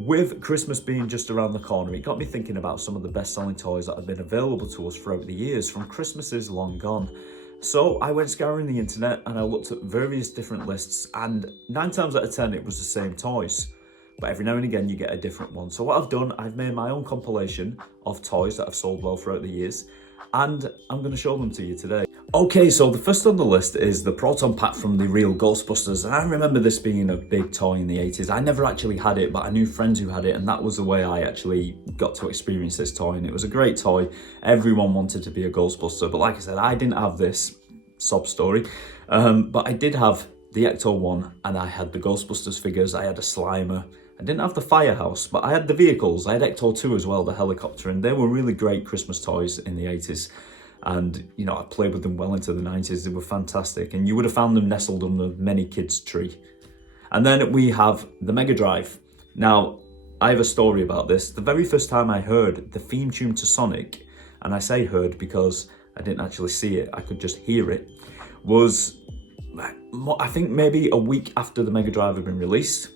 With Christmas being just around the corner, it got me thinking about some of the best-selling toys that have been available to us throughout the years from Christmases long gone. So I went scouring the internet and I looked at various different lists, and 9 times out of 10 it was the same toys. But every now and again you get a different one. So what I've done, I've made my own compilation of toys that have sold well throughout the years, and I'm going to show them to you today. Okay, so the first on the list is the Proton pack from the real Ghostbusters. And I remember this being a big toy in the 80s. I never actually had it, but I knew friends who had it, and that was the way I actually got to experience this toy. And it was a great toy. Everyone wanted to be a Ghostbuster, but like I said, I didn't have this, sob story. But I did have the Ecto one, and I had the Ghostbusters figures. I had a Slimer. I didn't have the Firehouse, but I had the vehicles. I had Ecto 2 as well, the helicopter, and they were really great Christmas toys in the 80s. And, you know, I played with them well into the 90s. They were fantastic. And you would have found them nestled under many kids' tree. And then we have the Mega Drive. Now, I have a story about this. The very first time I heard the theme tune to Sonic, and I say heard because I didn't actually see it, I could just hear it, was, I think maybe a week after the Mega Drive had been released.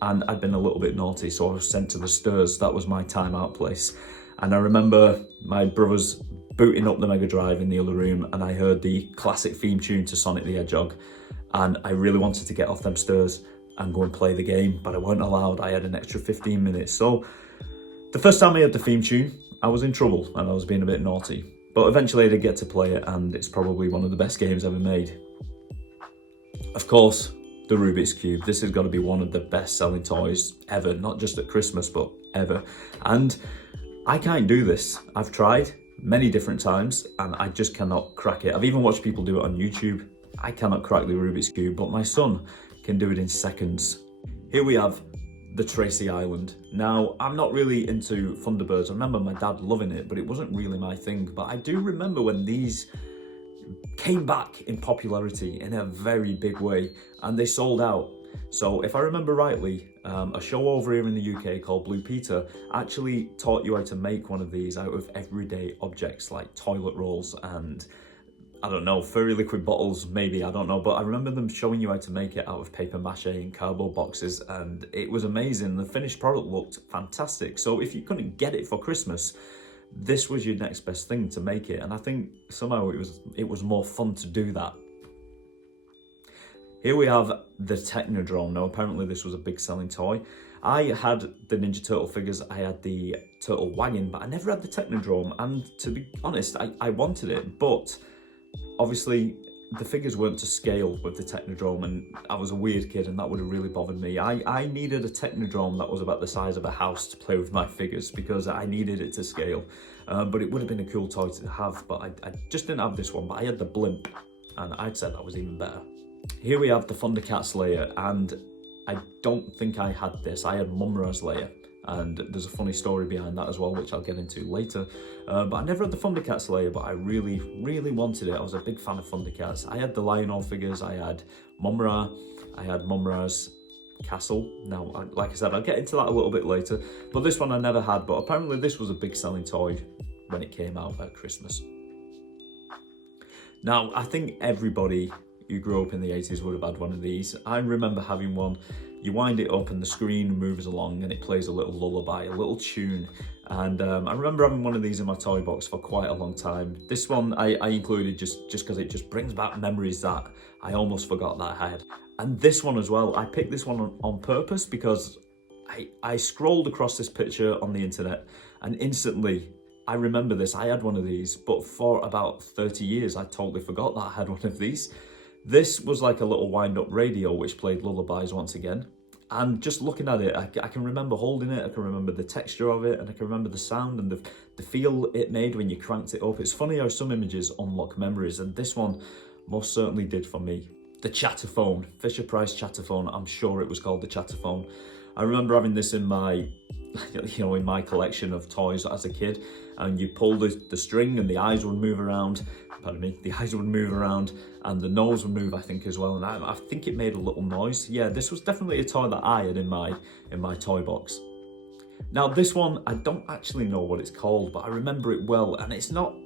And I'd been a little bit naughty, so I was sent to the Sturs. That was my timeout place. And I remember my brothers booting up the Mega Drive in the other room, and I heard the classic theme tune to Sonic the Hedgehog, and I really wanted to get off them stairs and go and play the game, but I weren't allowed. I had an extra 15 minutes. So the first time I heard the theme tune, I was in trouble and I was being a bit naughty, but eventually I did get to play it, and it's probably one of the best games ever made. Of course, the Rubik's Cube. This has got to be one of the best selling toys ever, not just at Christmas, but ever. And I can't do this. I've tried many different times and I just cannot crack it. I've even watched people do it on YouTube. I cannot crack the Rubik's Cube, but my son can do it in seconds. Here we have the Tracy Island. Now, I'm not really into Thunderbirds. I remember my dad loving it, but it wasn't really my thing. But I do remember when these came back in popularity in a very big way, and they sold out. So if I remember rightly, a show over here in the UK called Blue Peter actually taught you how to make one of these out of everyday objects like toilet rolls and, I don't know, furry liquid bottles maybe, I don't know, but I remember them showing you how to make it out of paper mache and cardboard boxes, and it was amazing. The finished product looked fantastic. So if you couldn't get it for Christmas, this was your next best thing to make it, and I think somehow it was more fun to do that. Here we have the Technodrome. Now, apparently this was a big selling toy. I had the Ninja Turtle figures, I had the Turtle Wagon, but I never had the Technodrome, and to be honest, I wanted it, but obviously the figures weren't to scale with the Technodrome, and I was a weird kid and that would have really bothered me. I needed a Technodrome that was about the size of a house to play with my figures because I needed it to scale. But it would have been a cool toy to have, but I just didn't have this one, but I had the Blimp, and I'd say that was even better. Here we have the Thundercats layer, and I don't think I had this. I had Mumra's layer, and there's a funny story behind that as well, which I'll get into later. But I never had the Thundercats layer, but I really, really wanted it. I was a big fan of Thundercats. I had the Lionel figures, I had Mumra, I had Mumra's castle. Now, like I said, I'll get into that a little bit later, but this one I never had, but apparently this was a big selling toy when it came out at Christmas. Now, I think everybody who grew up in the 80s would have had one of these. I remember having one. You wind it up and the screen moves along and it plays a little lullaby, a little tune. And I remember having one of these in my toy box for quite a long time. This one I included just because it just brings back memories that I almost forgot that I had. And this one as well, I picked this one on purpose because I scrolled across this picture on the internet and instantly I remember this. I had one of these, but for about 30 years I totally forgot that I had one of these. This was like a little wind-up radio which played lullabies once again. And just looking at it, I can remember holding it, I can remember the texture of it, and I can remember the sound and the feel it made when you cranked it up. It's funny how some images unlock memories, and this one most certainly did for me. The Chatterphone, Fisher-Price Chatterphone, I'm sure it was called the Chatterphone. I remember having this in my, in my collection of toys as a kid, and you pull the string and the eyes would move around. Pardon me, the eyes would move around and the nose would move, I think, as well. And I think it made a little noise. Yeah, this was definitely a toy that I had in my toy box. Now this one, I don't actually know what it's called, but I remember it well. And it's not,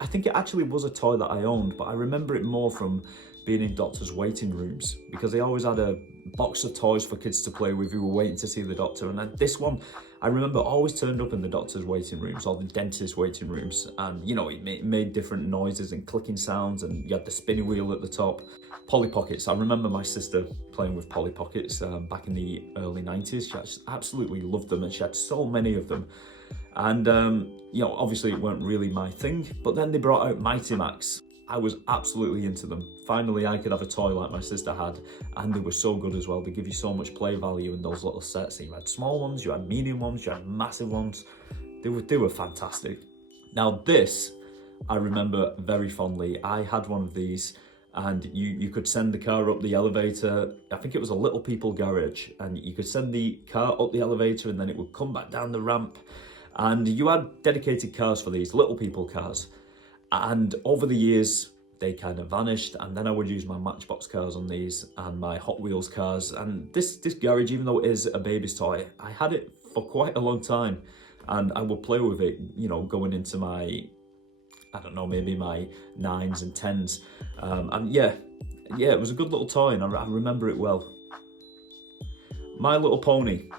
I think it actually was a toy that I owned, but I remember it more from being in doctors' waiting rooms, because they always had a box of toys for kids to play with who were waiting to see the doctor. And then this one, I remember, always turned up in the doctor's waiting rooms or the dentist's waiting rooms, and you know, it made different noises and clicking sounds, and you had the spinny wheel at the top. Polly Pockets. I remember my sister playing with Polly Pockets back in the early 90s. She absolutely loved them, and she had so many of them. And you know, obviously it weren't really my thing, but then they brought out Mighty Max. I was absolutely into them. Finally, I could have a toy like my sister had, and they were so good as well. They give you so much play value in those little sets. You had small ones, you had medium ones, you had massive ones. They were fantastic. Now this, I remember very fondly. I had one of these, and you could send the car up the elevator. I think it was a Little People garage, and you could send the car up the elevator and then it would come back down the ramp. And you had dedicated cars for these, Little People cars. And over the years, they kind of vanished, and then I would use my Matchbox cars on these and my Hot Wheels cars. And this garage, even though it is a baby's toy, I had it for quite a long time, and I would play with it, you know, going into my, I don't know, maybe my 9s and 10s. And yeah, it was a good little toy, and I remember it well. My Little Pony.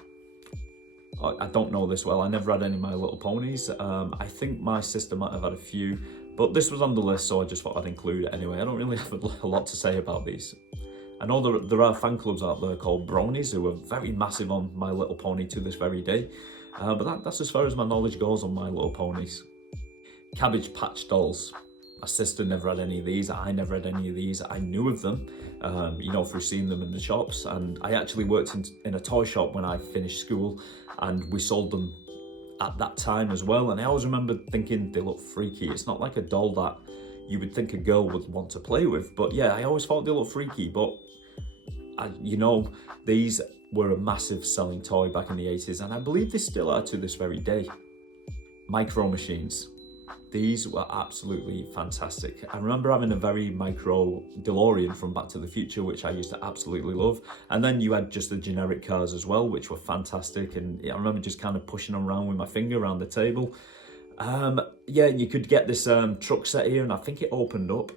I don't know this well. I never had any My Little Ponies. I think my sister might have had a few, but this was on the list, so I just thought I'd include it anyway. I don't really have a lot to say about these. I know there are fan clubs out there called Bronies who are very massive on My Little Pony to this very day, but that's as far as my knowledge goes on My Little Ponies. Cabbage Patch Dolls. My sister never had any of these. I never had any of these. I knew of them, you know, through seeing them in the shops, and I actually worked in a toy shop when I finished school, and we sold them at that time as well. And I always remember thinking they look freaky. It's not like a doll that you would think a girl would want to play with, but yeah, I always thought they looked freaky. But you know, these were a massive selling toy back in the 80s, and I believe they still are to this very day. Micro Machines. These were absolutely fantastic. I remember having a very micro DeLorean from Back to the Future, which I used to absolutely love. And then you had just the generic cars as well, which were fantastic. And I remember just kind of pushing them around with my finger around the table. Yeah, you could get this truck set here, and I think it opened up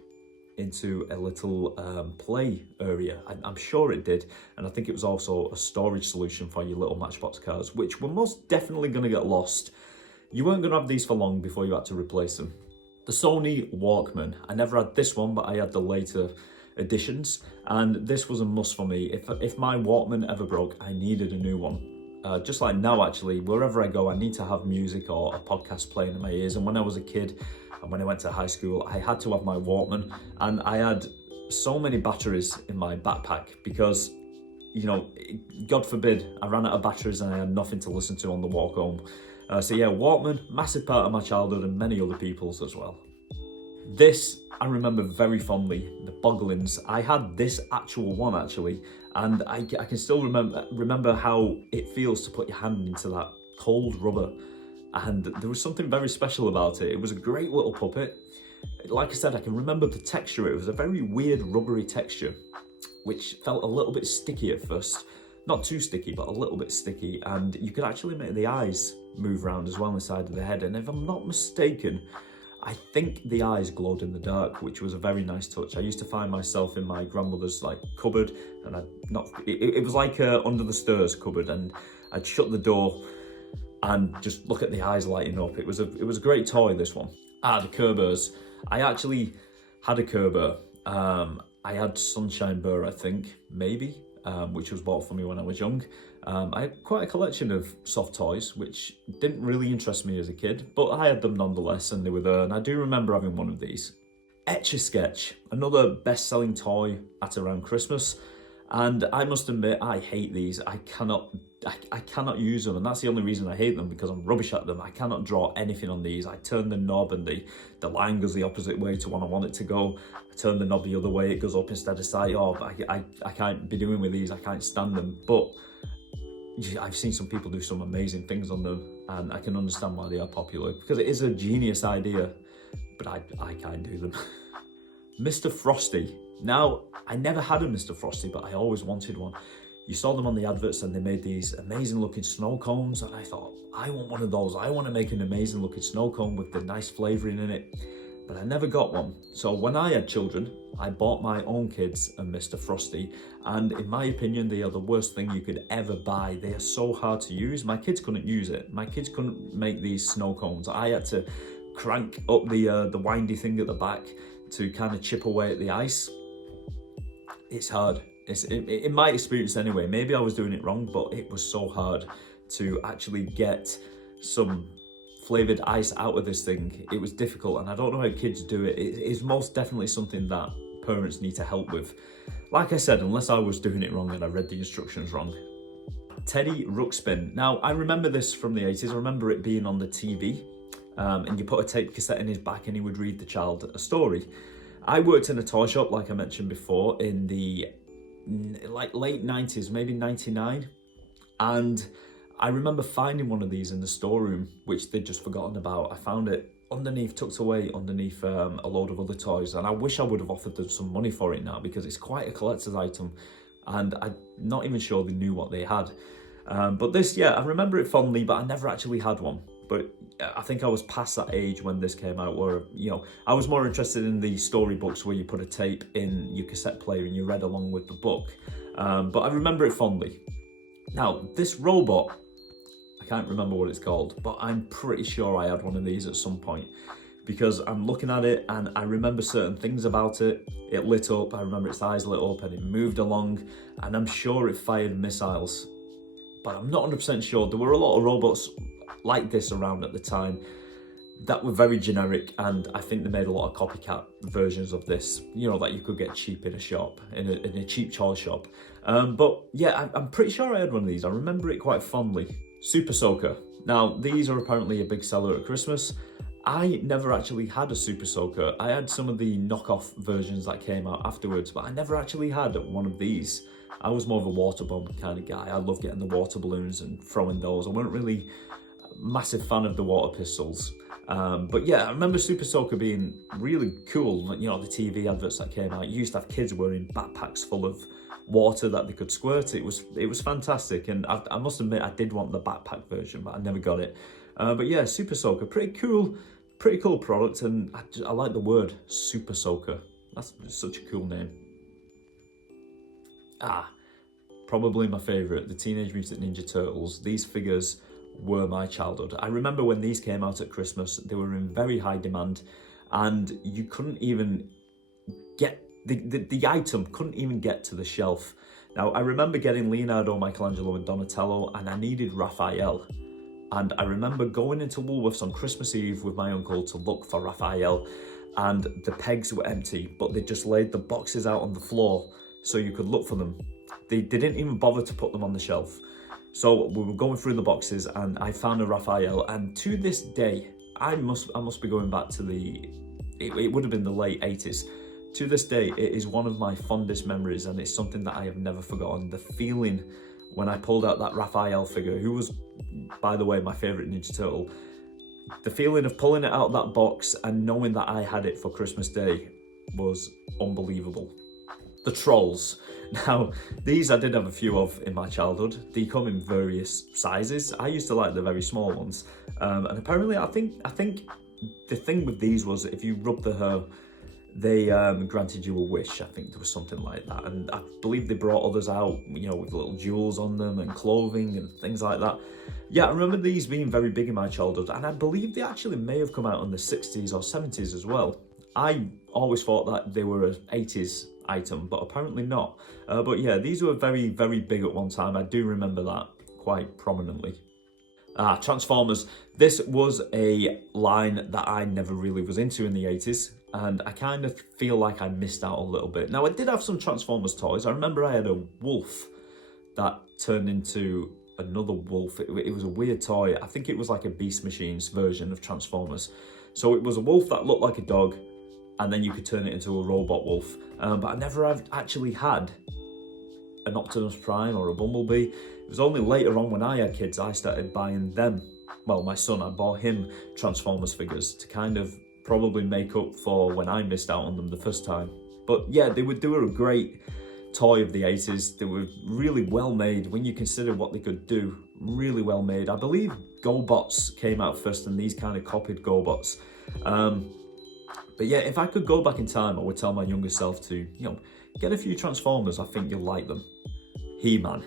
into a little play area. I'm sure it did. And I think it was also a storage solution for your little Matchbox cars, which were most definitely going to get lost. You weren't going to have these for long before you had to replace them. The Sony Walkman. I never had this one, but I had the later editions, and this was a must for me. If my Walkman ever broke, I needed a new one. Just like now, actually, wherever I go, I need to have music or a podcast playing in my ears. And when I was a kid, and when I went to high school, I had to have my Walkman, and I had so many batteries in my backpack because, you know, God forbid, I ran out of batteries and I had nothing to listen to on the walk home. So yeah, Walkman, massive part of my childhood and many other people's as well. This, I remember very fondly, the Buglings. I had this actual one actually, and I can still remember how it feels to put your hand into that cold rubber. And there was something very special about it. It was a great little puppet. Like I said, I can remember the texture. It was a very weird rubbery texture, which felt a little bit sticky at first. Not too sticky, but a little bit sticky. And you could actually make the eyes move around as well inside of the head. And if I'm not mistaken, I think the eyes glowed in the dark, which was a very nice touch. I used to find myself in my grandmother's cupboard, and it was like under the stairs cupboard, and I'd shut the door and just look at the eyes lighting up. It was a great toy, this one. The Care Bears. I actually had a Care Bear. I had Sunshine Bear, I think, maybe, which was bought for me when I was young. I had quite a collection of soft toys, which didn't really interest me as a kid, but I had them nonetheless, and they were there, and I do remember having one of these. Etch-a-Sketch, another best-selling toy at around Christmas, and I must admit, I hate these. I cannot use them, and that's the only reason I hate them, because I'm rubbish at them. I cannot draw anything on these. I turn the knob and the line goes the opposite way to when I want it to go. I turn the knob the other way, it goes up instead of side. I can't be doing with these. I can't stand them, but I've seen some people do some amazing things on them, and I can understand why they are popular, because it is a genius idea, but I can't do them. Mr. Frosty. Now, I never had a Mr. Frosty, but I always wanted one. You saw them on the adverts, and they made these amazing looking snow cones, and I thought, I want one of those. I want to make an amazing looking snow cone with the nice flavouring in it. but I never got one. So when I had children, I bought my own kids a Mr. Frosty, and in my opinion, they are the worst thing you could ever buy. They are so hard to use. My kids couldn't use it. My kids couldn't make these snow cones. I had to crank up the windy thing at the back to kind of chip away at the ice. It's hard. In my experience anyway, maybe I was doing it wrong, but it was so hard to actually get some flavoured ice out of this thing. It was difficult, and I don't know how kids do it. It is most definitely something that parents need to help with. Like I said, unless I was doing it wrong and I read the instructions wrong. Teddy Ruxpin. Now, I remember this from the 80s. I remember it being on the TV, and you put a tape cassette in his back and he would read the child a story. I worked in a toy shop, like I mentioned before, in the late 90s, maybe 99, and I remember finding one of these in the storeroom, which they'd just forgotten about. I found it tucked away underneath a load of other toys, and I wish I would have offered them some money for it now, because it's quite a collector's item, and I'm not even sure they knew what they had. But this, yeah, I remember it fondly, but I never actually had one. But I think I was past that age when this came out, where, I was more interested in the storybooks where you put a tape in your cassette player and you read along with the book. But I remember it fondly. Now, this robot, I can't remember what it's called, but I'm pretty sure I had one of these at some point, because I'm looking at it and I remember certain things about it. It lit up, I remember its eyes lit up, and it moved along, and I'm sure it fired missiles. But I'm not 100% sure. There were a lot of robots like this around at the time that were very generic, and I think they made a lot of copycat versions of this, that you could get cheap in a shop, in a cheap toy shop. But yeah, I'm pretty sure I had one of these. I remember it quite fondly. Super Soaker. Now, these are apparently a big seller at Christmas. I never actually had a Super Soaker. I had some of the knockoff versions that came out afterwards, but I never actually had one of these. I was more of a water bomb kind of guy. I love getting the water balloons and throwing those. I wasn't really a massive fan of the water pistols. But yeah, I remember Super Soaker being really cool. The TV adverts that came out, you used to have kids wearing backpacks full of water that they could squirt. It was fantastic, and I must admit I did want the backpack version, but I never got it. But yeah, Super Soaker, pretty cool product, and I like the word Super Soaker. That's such a cool name. Probably my favourite, the Teenage Mutant Ninja Turtles. These figures were my childhood. I remember when these came out at Christmas, they were in very high demand, and you couldn't even get the item couldn't even get to the shelf. Now, I remember getting Leonardo, Michelangelo and Donatello, and I needed Raphael. And I remember going into Woolworths on Christmas Eve with my uncle to look for Raphael, and the pegs were empty, but they just laid the boxes out on the floor so you could look for them. They didn't even bother to put them on the shelf. So we were going through the boxes and I found a Raphael, and to this day, I must be going back to it would have been the late 80s. To this day, it is one of my fondest memories, and it's something that I have never forgotten. The feeling when I pulled out that Raphael figure, who was, by the way, my favourite Ninja Turtle, the feeling of pulling it out of that box and knowing that I had it for Christmas Day was unbelievable. The Trolls. Now, these I did have a few of in my childhood. They come in various sizes. I used to like the very small ones. And apparently, I think the thing with these was if you rubbed the hair, they granted you a wish. I think there was something like that. And I believe they brought others out, with little jewels on them and clothing and things like that. Yeah, I remember these being very big in my childhood. And I believe they actually may have come out in the 60s or 70s as well. I always thought that they were an 80s item, but apparently not. But yeah, these were very, very big at one time. I do remember that quite prominently. Transformers. This was a line that I never really was into in the 80s, and I kind of feel like I missed out a little bit. Now, I did have some Transformers toys. I remember I had a wolf that turned into another wolf. It was a weird toy. I think it was like a Beast Machines version of Transformers. So it was a wolf that looked like a dog, and then you could turn it into a robot wolf. But I never actually had an Optimus Prime or a Bumblebee. It was only later on when I had kids I started buying them. Well, my son, I bought him Transformers figures to kind of probably make up for when I missed out on them the first time. But yeah, they were a great toy of the 80s. They were really well made when you consider what they could do. Really well made. I believe GoBots came out first, and these kind of copied GoBots. But yeah, if I could go back in time, I would tell my younger self to, get a few Transformers. I think you'll like them. HeMan.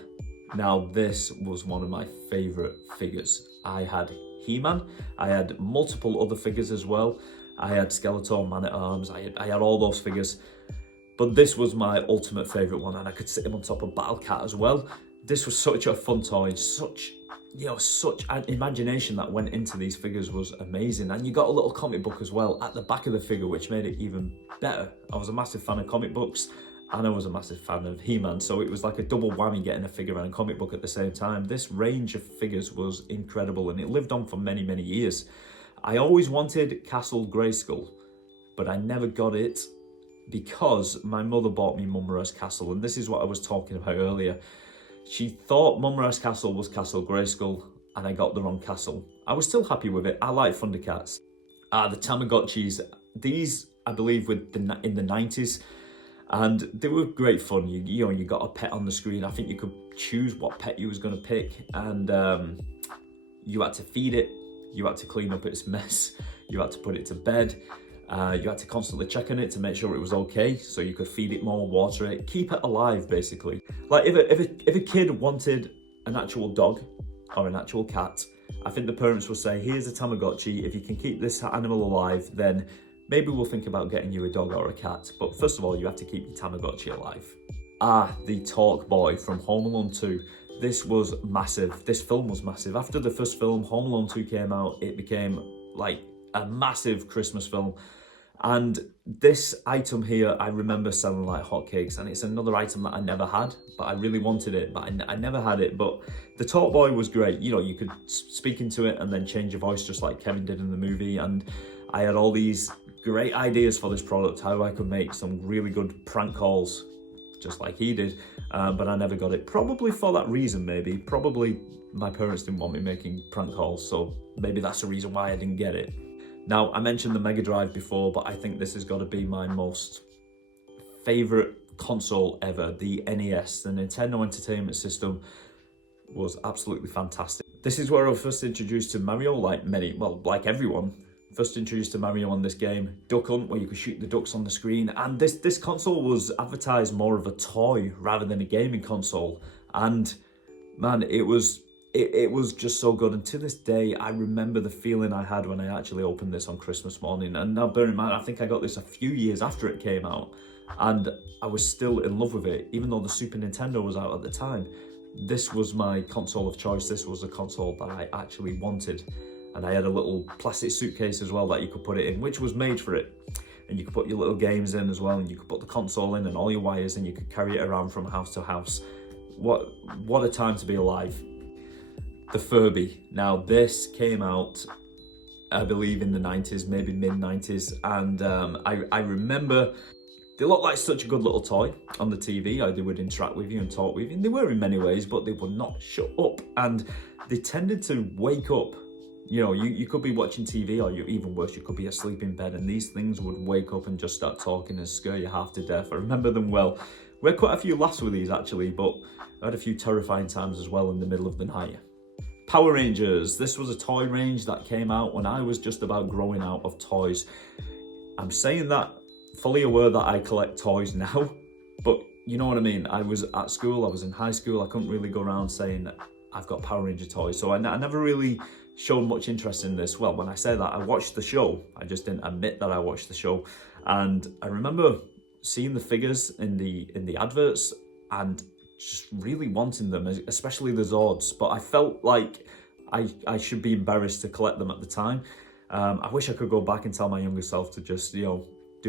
Now, this was one of my favourite figures. I had HeMan. I had multiple other figures as well. I had Skeletor, Man-at-Arms. I had all those figures. But this was my ultimate favourite one, and I could sit him on top of Battlecat as well. This was such a fun toy, such an imagination that went into these figures was amazing. And you got a little comic book as well at the back of the figure, which made it even better. I was a massive fan of comic books, and I was a massive fan of HeMan, so it was like a double whammy getting a figure and a comic book at the same time. This range of figures was incredible, and it lived on for many, many years. I always wanted Castle Grayskull, but I never got it because my mother bought me Mumra's Castle, and this is what I was talking about earlier. She thought Mumra's Castle was Castle Grayskull, and I got the wrong castle. I was still happy with it. I like Thundercats. The Tamagotchis, these I believe in the 90s, and they were great fun. You got a pet on the screen. I think you could choose what pet you was going to pick, and you had to feed it. You had to clean up its mess. You had to put it to bed. You had to constantly check on it to make sure it was okay, so you could feed it more, water it, keep it alive, basically. Like if a kid wanted an actual dog or an actual cat, I think the parents would say, here's a Tamagotchi. If you can keep this animal alive, then maybe we'll think about getting you a dog or a cat. But first of all, you have to keep your Tamagotchi alive. The Talkboy from Home Alone 2. This was massive. This film was massive. After the first film, Home Alone 2 came out, it became like a massive Christmas film. And this item here, I remember selling like hotcakes, and it's another item that I never had, but I really wanted it, but I never had it. But the Talkboy was great. You could speak into it and then change your voice just like Kevin did in the movie. And I had all these great ideas for this product, how I could make some really good prank calls, just like he did, but I never got it. Probably for that reason, maybe. Probably my parents didn't want me making prank calls, so maybe that's the reason why I didn't get it. Now, I mentioned the Mega Drive before, but I think this has got to be my most favourite console ever. The NES, the Nintendo Entertainment System, was absolutely fantastic. This is where I was first introduced to Mario, like everyone. First introduced to Mario on this game, Duck Hunt, where you could shoot the ducks on the screen. And this console was advertised more of a toy rather than a gaming console. And man, it was just so good. And to this day, I remember the feeling I had when I actually opened this on Christmas morning. And now bear in mind, I think I got this a few years after it came out, and I was still in love with it, even though the Super Nintendo was out at the time. This was my console of choice. This was the console that I actually wanted. And I had a little plastic suitcase as well that you could put it in, which was made for it. And you could put your little games in as well, and you could put the console in and all your wires, and you could carry it around from house to house. What a time to be alive. The Furby. Now this came out, I believe, in the 90s, maybe mid-90s, and I remember they looked like such a good little toy on the TV. They would interact with you and talk with you, and they were in many ways, but they would not shut up, and they tended to wake up. You could be watching TV, or even worse, you could be asleep in bed, and these things would wake up and just start talking and scare you half to death. I remember them well. We had quite a few laughs with these actually, but I had a few terrifying times as well in the middle of the night. Power Rangers. This was a toy range that came out when I was just about growing out of toys. I'm saying that fully aware that I collect toys now, but you know what I mean. I was at school, I was in high school, I couldn't really go around saying I've got Power Ranger toys, so I never really showed much interest in this. Well, when I say that, I watched the show. I just didn't admit that I watched the show. And I remember seeing the figures in the adverts and just really wanting them, especially the Zords. But I felt like I should be embarrassed to collect them at the time. I wish I could go back and tell my younger self to just, do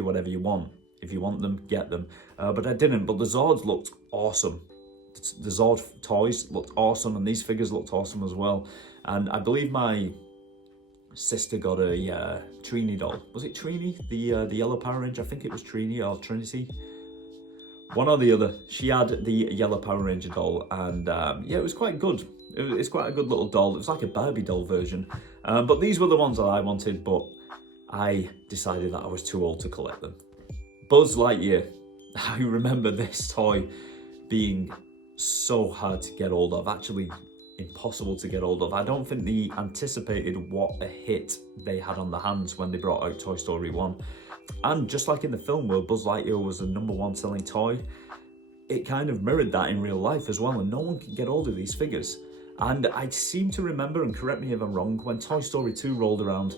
whatever you want. If you want them, get them. But I didn't. But the Zords looked awesome. The Zord toys looked awesome, and these figures looked awesome as well. And I believe my sister got a Trini doll. Was it Trini? The yellow Power Ranger? I think it was Trini or Trinity. One or the other. She had the yellow Power Ranger doll, and yeah, it was quite good. It's quite a good little doll. It was like a Barbie doll version. But these were the ones that I wanted, but I decided that I was too old to collect them. Buzz Lightyear. I remember this toy being so hard to get hold of, actually impossible to get hold of. I don't think they anticipated what a hit they had on their hands when they brought out Toy Story 1. And just like in the film where Buzz Lightyear was the #1 selling toy, it kind of mirrored that in real life as well, and no one could get hold of these figures. And I seem to remember, and correct me if I'm wrong, when Toy Story 2 rolled around,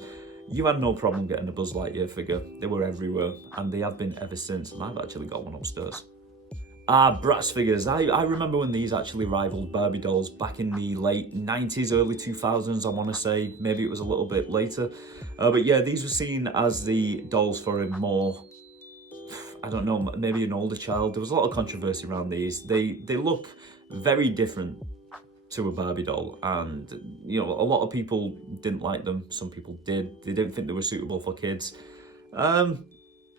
you had no problem getting a Buzz Lightyear figure. They were everywhere, and they have been ever since, and I've actually got one upstairs. Bratz figures. I remember when these actually rivaled Barbie dolls back in the late 90s, early 2000s, I want to say. Maybe it was a little bit later. But yeah, these were seen as the dolls for a more, I don't know, maybe an older child. There was a lot of controversy around these. They look very different to a Barbie doll, and you know, a lot of people didn't like them. Some people did. They didn't think they were suitable for kids.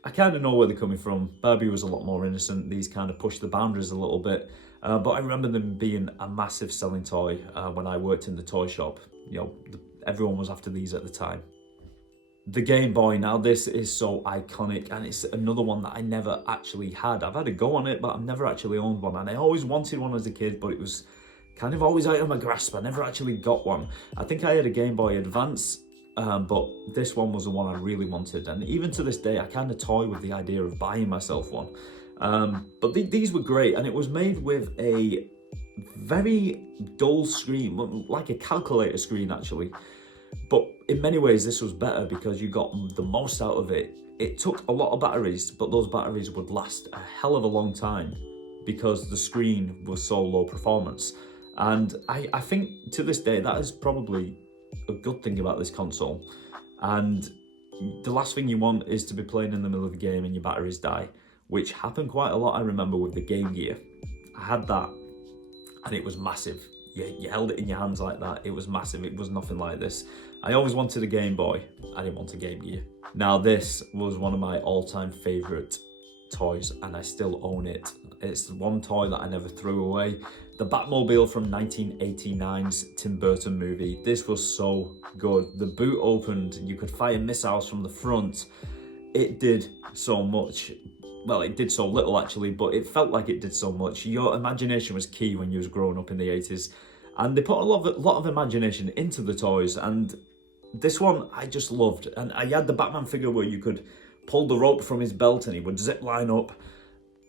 I kind of know where they're coming from. Barbie was a lot more innocent. These kind of pushed the boundaries a little bit. But I remember them being a massive selling toy when I worked in the toy shop. You know, everyone was after these at the time. The Game Boy. Now this is so iconic, and it's another one that I never actually had. I've had a go on it, but I've never actually owned one. And I always wanted one as a kid, but it was kind of always out of my grasp. I never actually got one. I think I had a Game Boy Advance, but this one was the one I really wanted. And even to this day, I kind of toy with the idea of buying myself one. But these were great, and it was made with a very dull screen, like a calculator screen actually. But in many ways, this was better because you got the most out of it. It took a lot of batteries, but those batteries would last a hell of a long time because the screen was so low performance. And I think to this day, that is probably a good thing about this console. And the last thing you want is to be playing in the middle of a game and your batteries die, which happened quite a lot, I remember, with the Game Gear. I had that, and it was massive. You held it in your hands like that. It was massive. It was nothing like this. I always wanted a Game Boy. I didn't want a Game Gear. Now this was one of my all-time favourite toys, and I still own it. It's one toy that I never threw away. The Batmobile from 1989's Tim Burton movie. This was so good. The boot opened, you could fire missiles from the front. It did so much. Well, it did so little actually, but it felt like it did so much. Your imagination was key when you was growing up in the 80s. And they put a lot of imagination into the toys, and this one I just loved. And I had the Batman figure where you could pull the rope from his belt and he would zip line up.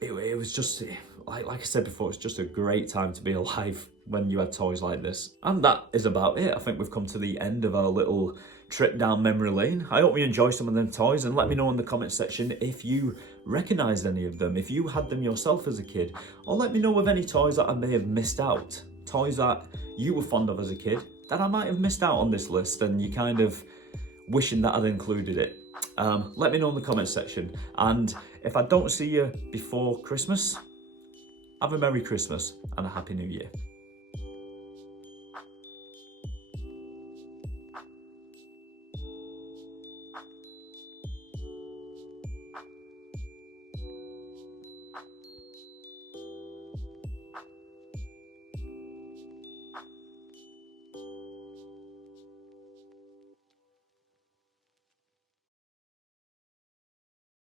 It was just, like I said before, it's just a great time to be alive when you had toys like this. And that is about it. I think we've come to the end of our little trip down memory lane. I hope you enjoy some of them toys, and let me know in the comment section if you recognised any of them, if you had them yourself as a kid, or let me know of any toys that I may have missed out. Toys that you were fond of as a kid that I might have missed out on this list, and you kind of wishing that I'd included it. Let me know in the comment section, and if I don't see you before Christmas, have a Merry Christmas and a Happy New Year.